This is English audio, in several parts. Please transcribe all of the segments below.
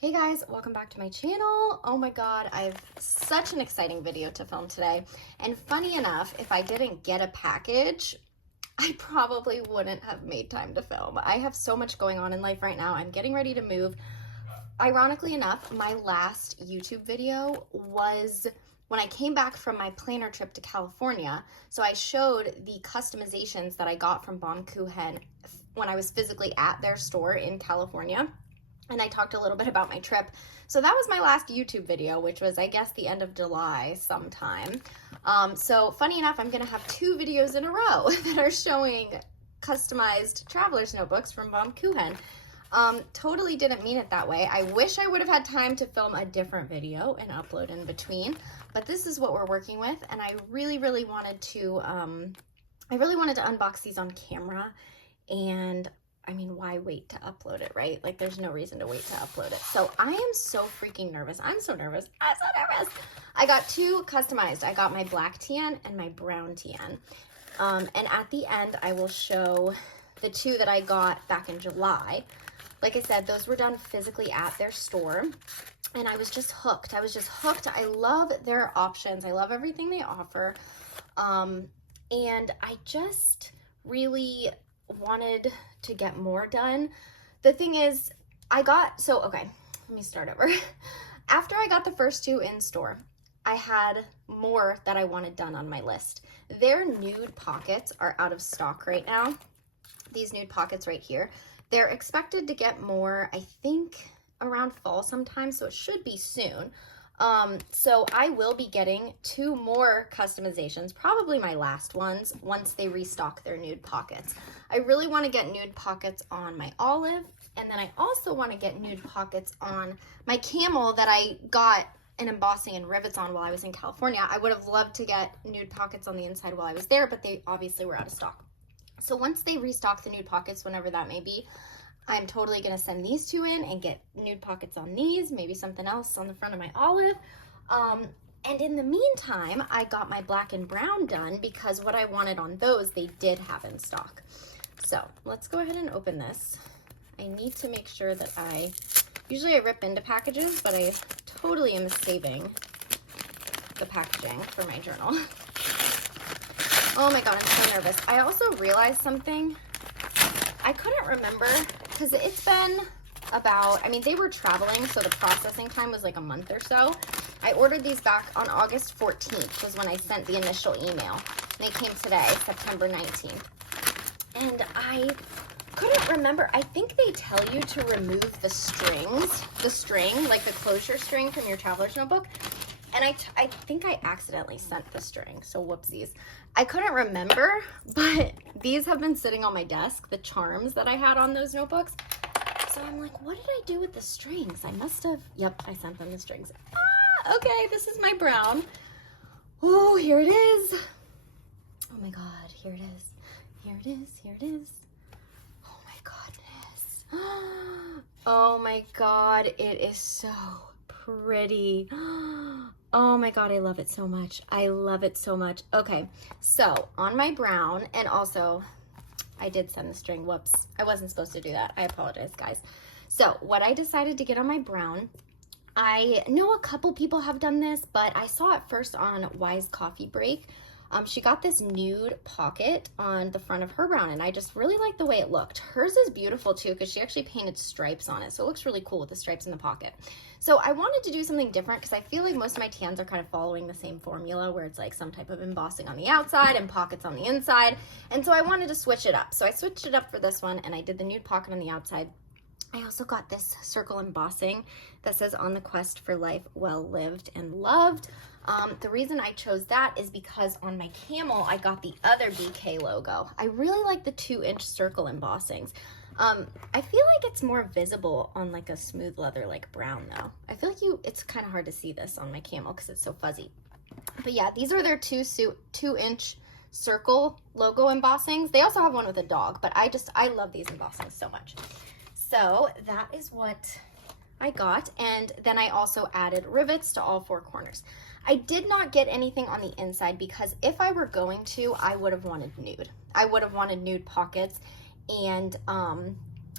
Hey guys, welcome back to my channel. Oh my god, I have such an exciting video to film today. And funny enough, if I didn't get a package, I probably wouldn't have made time to film. I have so much going on in life right now. I'm getting ready to move. Ironically enough, my last YouTube video was when I came back from my planner trip to California. So I showed the customizations that I got from Baum Kuchen when I was physically at their store in California. And I talked a little bit about my trip. So that was my last YouTube video, which was, I guess, the end of July sometime. So funny enough, I'm gonna have two videos in a row that are showing customized traveler's notebooks from Baum Kuchen. Totally didn't mean it that way. I wish I would have had time to film a different video and upload in between, but this is what we're working with. And I really wanted to, unbox these on camera. And I mean, why wait to upload it, right? Like, there's no reason to wait to upload it. So I am so freaking nervous. I'm so nervous. I got two customized. I got my black TN and my brown TN. And at the end, I will show the two that I got back in July. Like I said, those were done physically at their store. And I was just hooked. I love their options. I love everything they offer. And I just really wanted to get more done. The thing is, okay, let me start over. After I got the first two in store, I had more that I wanted done on my list. Their nude pockets are out of stock right now. These nude pockets right here. They're expected to get more, I think, around fall sometime, so it should be soon. So I will be getting two more customizations, probably my last ones, once they restock their nude pockets. I really want to get nude pockets on my olive, and then I also want to get nude pockets on my camel that I got an embossing and rivets on while I was in California. I would have loved to get nude pockets on the inside while I was there, but they obviously were out of stock. So once they restock the nude pockets, whenever that may be, I'm totally going to send these two in and get nude pockets on these, maybe something else on the front of my olive. And in the meantime, I got my black and brown done because what I wanted on those, they did have in stock. So let's go ahead and open this. I need to make sure that usually I rip into packages, but I totally am saving the packaging for my journal. Oh my God, I'm so nervous. I also realized something. I couldn't remember, because it's been about, I mean, they were traveling, so the processing time was like a month or so. I ordered these back on August 14th was when I sent the initial email. And they came today, September 19th. And I couldn't remember. I think they tell you to remove the string, like the closure string from your traveler's notebook. And I think I accidentally sent the string, so whoopsies. I couldn't remember, but these have been sitting on my desk, the charms that I had on those notebooks. So I'm like, what did I do with the strings? I must have, yep, I sent them the strings. Okay, this is my brown. Oh, here it is. Oh my God, here it is. Here it is. Oh my goodness. Oh my God, it is so pretty. Oh my God, I love it so much. Okay, so on my brown, and also I did send the string. Whoops, I wasn't supposed to do that. I apologize, guys. So what I decided to get on my brown, I know a couple people have done this, but I saw it first on Wise Coffee Break. She got this nude pocket on the front of her brown, and I just really like the way it looked. Hers is beautiful too, because she actually painted stripes on it, so it looks really cool with the stripes in the pocket. So I wanted to do something different, because I feel like most of my tans are kind of following the same formula, where it's like some type of embossing on the outside and pockets on the inside, and so I wanted to switch it up. So I switched it up for this one, and I did the nude pocket on the outside. I also got this circle embossing that says, "On the quest for life well lived and loved." The reason I chose that is because on my camel, I got the other BK logo. I really like the 2-inch circle embossings. I feel like it's more visible on like a smooth leather like brown though. I feel like it's kind of hard to see this on my camel because it's so fuzzy. But yeah, these are their 2-inch circle logo embossings. They also have one with a dog, but I love these embossings so much. So that is what I got. And then I also added rivets to all 4 corners. I did not get anything on the inside because if I were going to, I would have wanted nude. I would have wanted nude pockets, and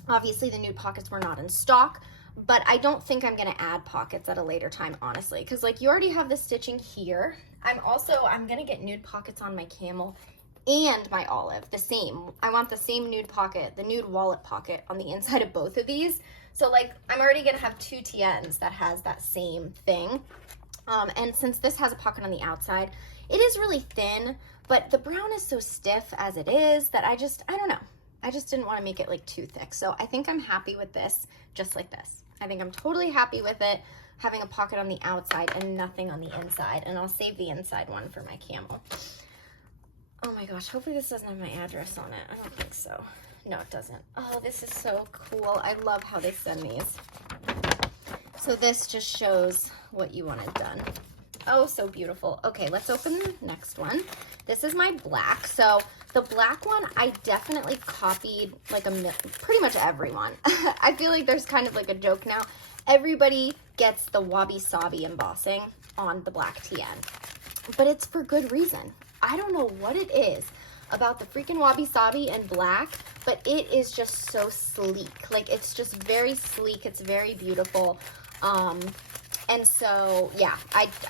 obviously the nude pockets were not in stock, but I don't think I'm gonna add pockets at a later time, honestly, because like you already have the stitching here. I'm gonna get nude pockets on my camel and my olive, the same. I want the same nude pocket, the nude wallet pocket on the inside of both of these. So like I'm already gonna have 2 TNs that has that same thing. And since this has a pocket on the outside, it is really thin, but the brown is so stiff as it is that I don't know. I just didn't want to make it like too thick. So I think I'm happy with this, just like this. I think I'm totally happy with it, having a pocket on the outside and nothing on the inside. And I'll save the inside one for my camel. Oh my gosh, hopefully this doesn't have my address on it. I don't think so. No, it doesn't. Oh, this is so cool. I love how they send these. So this just shows what you wanted done. Oh, so beautiful. Okay, let's open the next one. This is my black. So the black one, I definitely copied like pretty much everyone. I feel like there's kind of like a joke now. Everybody gets the Wabi Sabi embossing on the black TN, but it's for good reason. I don't know what it is about the freaking Wabi Sabi and black, but it is just so sleek. Like it's just very sleek. It's very beautiful. And so, yeah,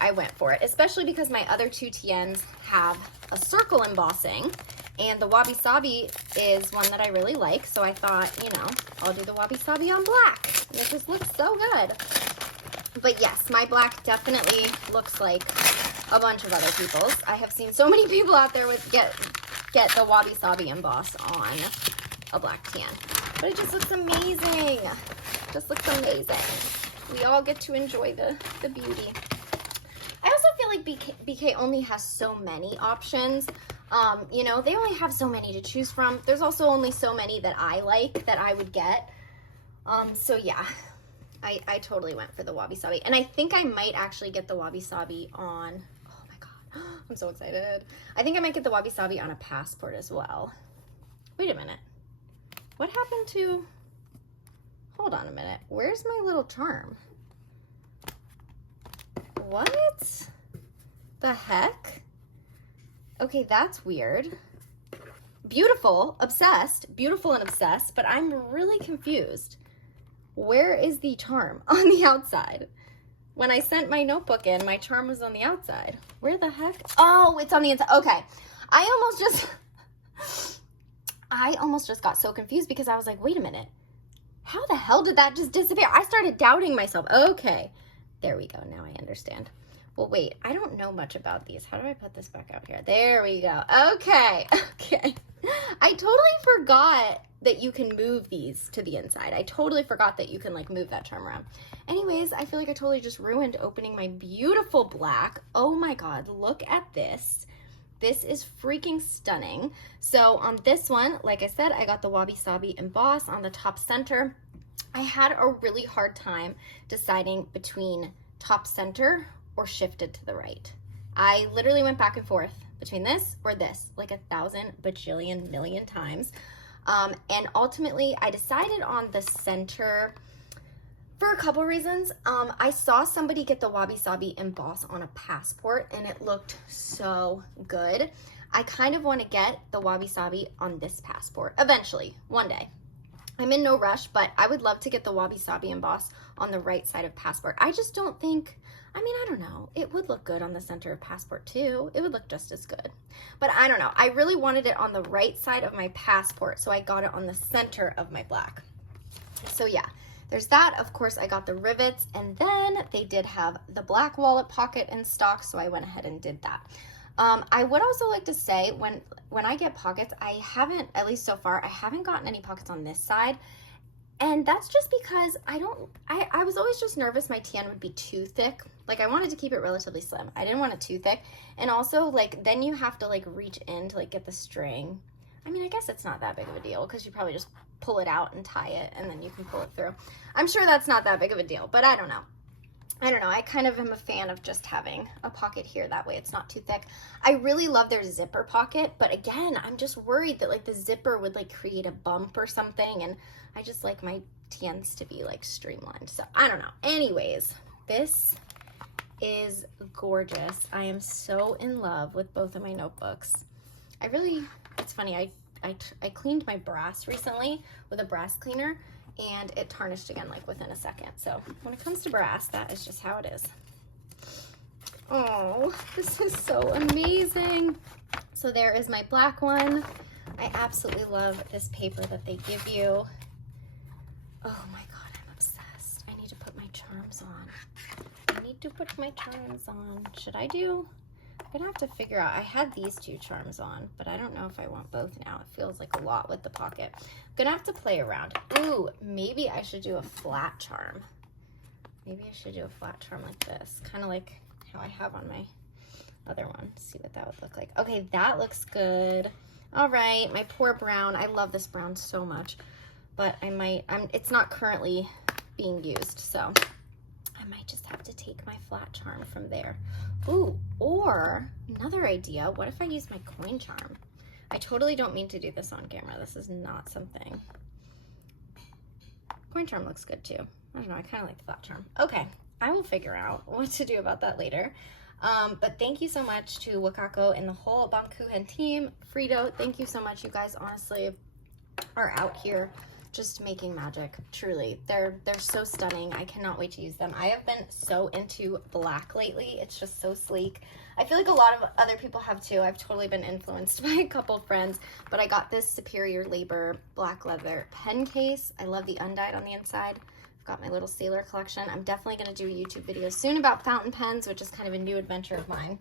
I went for it, especially because my other 2 TNs have a circle embossing, and the Wabi Sabi is one that I really like, so I thought, you know, I'll do the Wabi Sabi on black. It just looks so good. But yes, my black definitely looks like a bunch of other people's. I have seen so many people out there with get the Wabi Sabi emboss on a black TN. But it just looks amazing. Just looks amazing. We all get to enjoy the beauty. I also feel like BK only has so many options. You know, they only have so many to choose from. There's also only so many that I like that I would get. So yeah, I totally went for the Wabi Sabi. And I think I might actually get the Wabi Sabi on, oh my God, I'm so excited. I think I might get the Wabi Sabi on a passport as well. Wait a minute. What happened to... Hold on a minute. Where's my little charm? What the heck? Okay, that's weird. Beautiful, obsessed, beautiful and obsessed, but I'm really confused. Where is the charm on the outside? When I sent my notebook in, my charm was on the outside. Where the heck? Oh, it's on the inside. Okay. I almost just got so confused because I was like, wait a minute. How the hell did that just disappear? I started doubting myself. Okay, there we go. Now I understand. Well, wait, I don't know much about these. How do I put this back out here? There we go. Okay, okay. I totally forgot that you can move these to the inside. I totally forgot that you can like move that charm around. Anyways, I feel like I totally just ruined opening my beautiful black. Oh my God, look at this. This is freaking stunning. So on this one, like I said, I got the Wabi Sabi emboss on the top center. I had a really hard time deciding between top center or shifted to the right. I literally went back and forth between this or this like 1,000 bajillion million times. And ultimately I decided on the center for a couple reasons. I saw somebody get the Wabi Sabi emboss on a passport and it looked so good. I kind of want to get the Wabi Sabi on this passport eventually, one day. I'm in no rush, but I would love to get the Wabi Sabi emboss on the right side of passport. I just don't think, I mean, I don't know. It would look good on the center of passport too. It would look just as good. But I don't know. I really wanted it on the right side of my passport, so I got it on the center of my black. So yeah. There's that. Of course, I got the rivets, and then they did have the black wallet pocket in stock, so I went ahead and did that. I would also like to say, when I get pockets, I haven't, at least so far, I haven't gotten any pockets on this side, and that's just because I was always just nervous my TN would be too thick. Like, I wanted to keep it relatively slim. I didn't want it too thick, and also, like, then you have to, like, reach in to, like, get the string. I mean, I guess it's not that big of a deal because you probably just pull it out and tie it and then you can pull it through. I'm sure that's not that big of a deal, but I don't know. I kind of am a fan of just having a pocket here. That way it's not too thick. I really love their zipper pocket, but again, I'm just worried that like the zipper would like create a bump or something. And I just like my TNs to be like streamlined. So I don't know. Anyways, this is gorgeous. I am so in love with both of my notebooks. It's funny, I cleaned my brass recently with a brass cleaner, and it tarnished again like within a second. So when it comes to brass, that is just how it is. Oh, this is so amazing. So there is my black one. I absolutely love this paper that they give you. Oh my God, I'm obsessed. I need to put my charms on. I need to put my charms on. Should I do? I'm gonna have to figure out. I had these two charms on, but I don't know if I want both now. It feels like a lot with the pocket. I'm gonna have to play around. Ooh, maybe I should do a flat charm. Maybe I should do a flat charm like this, kind of like how I have on my other one. See what that would look like. Okay, that looks good. All right, my poor brown. I love this brown so much, but it's not currently being used, so I might just have to take my flat charm from there. Ooh, or another idea, what if I use my coin charm? I totally don't mean to do this on camera. This is not something. Coin charm looks good too. I don't know, I kind of like the flat charm. Okay, I will figure out what to do about that later. But thank you so much to Wakako and the whole Baum Kuchen team. Frito, thank you so much. You guys honestly are out here just making magic. Truly, they're so stunning. I cannot wait to use them. I have been so into black lately. It's just so sleek. I feel like a lot of other people have too. I've totally been influenced by a couple friends, but I got this Superior Labor black leather pen case. I love the undyed on the inside. I've got my little sailor collection. I'm definitely going to do a YouTube video soon about fountain pens, which is kind of a new adventure of mine.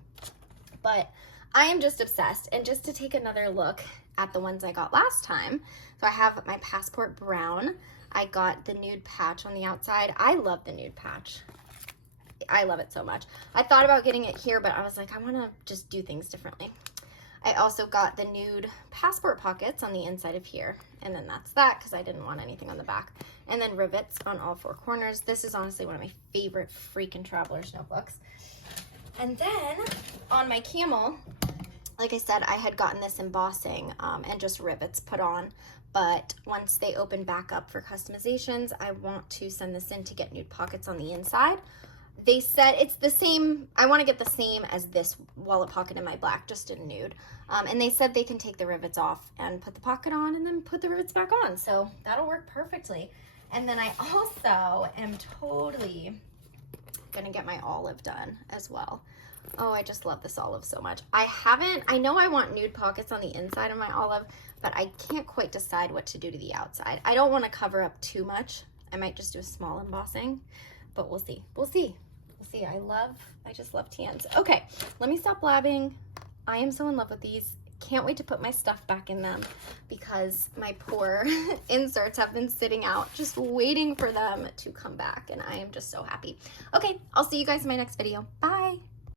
But I am just obsessed. And just to take another look at the ones I got last time, so I have my Passport Brown. I got the nude patch on the outside. I love the nude patch. I love it so much. I thought about getting it here, but I was like, I want to just do things differently. I also got the nude passport pockets on the inside of here. And then that's that, because I didn't want anything on the back. And then rivets on all four corners. This is honestly one of my favorite freaking traveler's notebooks. And then on my camel, like I said, I had gotten this embossing and just rivets put on. But once they open back up for customizations, I want to send this in to get nude pockets on the inside. They said it's the same, I want to get the same as this wallet pocket in my black, just in nude. And they said they can take the rivets off and put the pocket on and then put the rivets back on. So that'll work perfectly. And then I also am totally gonna get my olive done as well. Oh, I just love this olive so much. I know I want nude pockets on the inside of my olive, but I can't quite decide what to do to the outside. I don't want to cover up too much. I might just do a small embossing, but we'll see. We'll see. We'll see. I just love tans. Okay, let me stop blabbing. I am so in love with these. Can't wait to put my stuff back in them because my poor inserts have been sitting out just waiting for them to come back, and I am just so happy. Okay, I'll see you guys in my next video. Bye.